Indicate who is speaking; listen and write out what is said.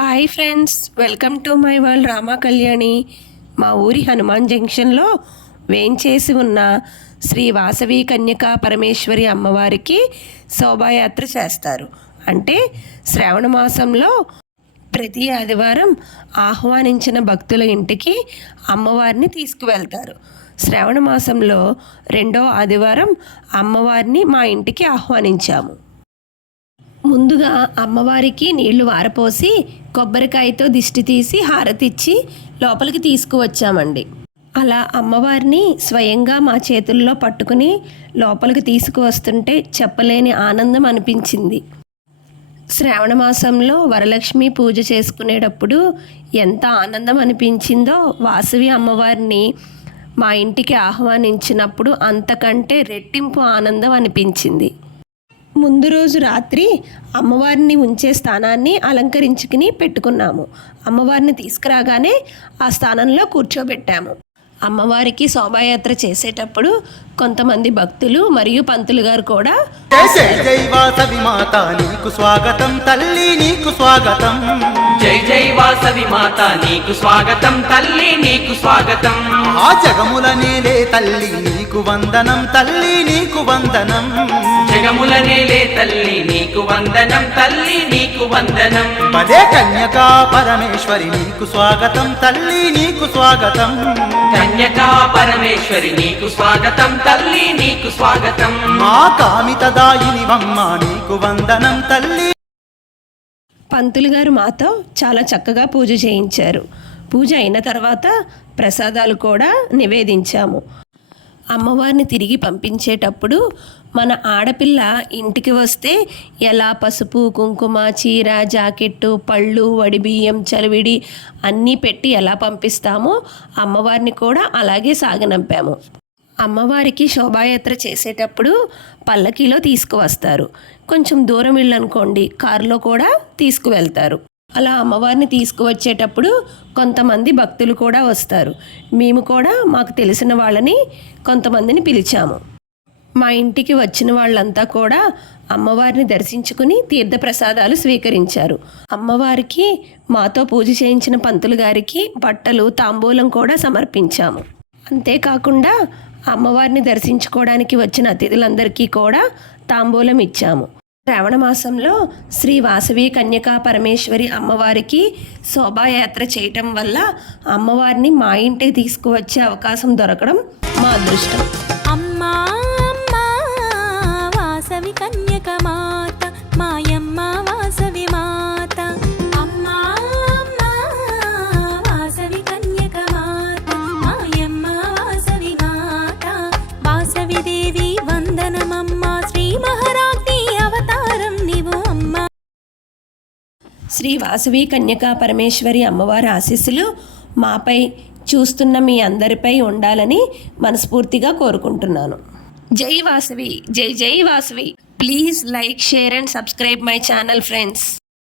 Speaker 1: Hi friends welcome to my world Rama Kalyani మా ఊరి హనుమాన్ జంక్షన్లో వేంచేసి ఉన్న శ్రీ వాసవి కన్యకా పరమేశ్వరి అమ్మవారికి శోభాయాత్ర చేస్తారు. అంటే శ్రావణ మాసంలో ప్రతి ఆదివారం ఆహ్వానించిన భక్తుల ఇంటికి అమ్మవారిని తీసుకువెళ్తారు. శ్రావణ మాసంలో రెండో ఆదివారం అమ్మవారిని మా ఇంటికి ఆహ్వానించాము. ముందుగా అమ్మవారికి నీళ్ళు వారపోసి కొబ్బరికాయతో దిష్టి తీసి హారతిచ్చి లోపలికి తీసుకువచ్చామండి. అలా అమ్మవారిని స్వయంగా మా చేతుల్లో పట్టుకుని లోపలికి తీసుకువస్తుంటే చెప్పలేని ఆనందం అనిపించింది. శ్రావణ మాసంలో వరలక్ష్మి పూజ చేసుకునేటప్పుడు ఎంత ఆనందం అనిపించిందో వాసవి అమ్మవారిని మా ఇంటికి ఆహ్వానించినప్పుడు అంతకంటే రెట్టింపు ఆనందం అనిపించింది. ముందు రోజు రాత్రి అమ్మవారిని ఉంచే స్థానాన్ని అలంకరించుకుని పెట్టుకున్నాము. అమ్మవారిని తీసుకురాగానే ఆ స్థానంలో కూర్చోబెట్టాము. అమ్మవారికి శోభాయాత్ర చేసేటప్పుడు కొంతమంది భక్తులు మరియు పంతులు గారు కూడా.
Speaker 2: జై జై వాసవి మాత నీకు స్వాగతం తల్లి నీకు స్వాగతం.
Speaker 3: జై జై వాసవి మాత నీకు స్వాగతం తల్లి నీకు స్వాగతం.
Speaker 2: ఆ జగముల నేలే తల్లి నీకు వందనం తల్లి నీకు వందనం.
Speaker 3: జగముల నేలే తల్లి నీకు వందనం తల్లి నీకు వందనం.
Speaker 2: పదే కన్యకా పరమేశ్వరి నీకు స్వాగతం తల్లి నీకు స్వాగతం.
Speaker 3: కన్యకా పరమేశ్వరి నీకు స్వాగతం తల్లి నీకు స్వాగతం.
Speaker 2: మా కామితదాయిని వమ్మ నీకు వందనం తల్లి.
Speaker 1: పంతులు గారు మాతో చాలా చక్కగా పూజ చేయించారు. పూజ అయిన తర్వాత ప్రసాదాలు కూడా నివేదించాము. అమ్మవారిని తిరిగి పంపించేటప్పుడు మన ఆడపిల్ల ఇంటికి వస్తే ఎలా పసుపు కుంకుమ చీర జాకెట్టు పళ్ళు వడిబియ్యం చలివిడి అన్నీ పెట్టి ఎలా పంపిస్తామో అమ్మవారిని కూడా అలాగే సాగనంపాము. అమ్మవారికి శోభాయాత్ర చేసేటప్పుడు పల్లకీలో తీసుకువస్తారు. కొంచెం దూరం వెళ్ళనుకోండి కారులో కూడా తీసుకువెళ్తారు. అలా అమ్మవారిని తీసుకువచ్చేటప్పుడు కొంతమంది భక్తులు కూడా వస్తారు. మేము కూడా మాకు తెలిసిన వాళ్ళని కొంతమందిని పిలిచాము. మా ఇంటికి వచ్చిన వాళ్ళంతా కూడా అమ్మవారిని దర్శించుకుని తీర్థప్రసాదాలు స్వీకరించారు. అమ్మవారికి మాతో పూజ చేయించిన పంతులు గారికి బట్టలు తాంబూలం కూడా సమర్పించాము. అంతేకాకుండా అమ్మవారిని దర్శించుకోవడానికి వచ్చిన అతిథులందరికీ కూడా తాంబూలం ఇచ్చాము. శ్రావణ మాసంలో శ్రీ వాసవి కన్యకా పరమేశ్వరి అమ్మవారికి శోభాయాత్ర చేయటం వల్ల అమ్మవారిని మా ఇంటికి తీసుకువచ్చే అవకాశం దొరకడం మా అదృష్టం.
Speaker 4: అమ్మా వాసవి కన్యకమా
Speaker 1: శ్రీ వాసవి కన్యకా పరమేశ్వరి అమ్మవారి ఆశీస్సులు మాపై చూస్తున్న మీ అందరిపై ఉండాలని మనస్ఫూర్తిగా కోరుకుంటున్నాను. జై వాసవి జై జై Vasavi. Please like share and subscribe my channel friends.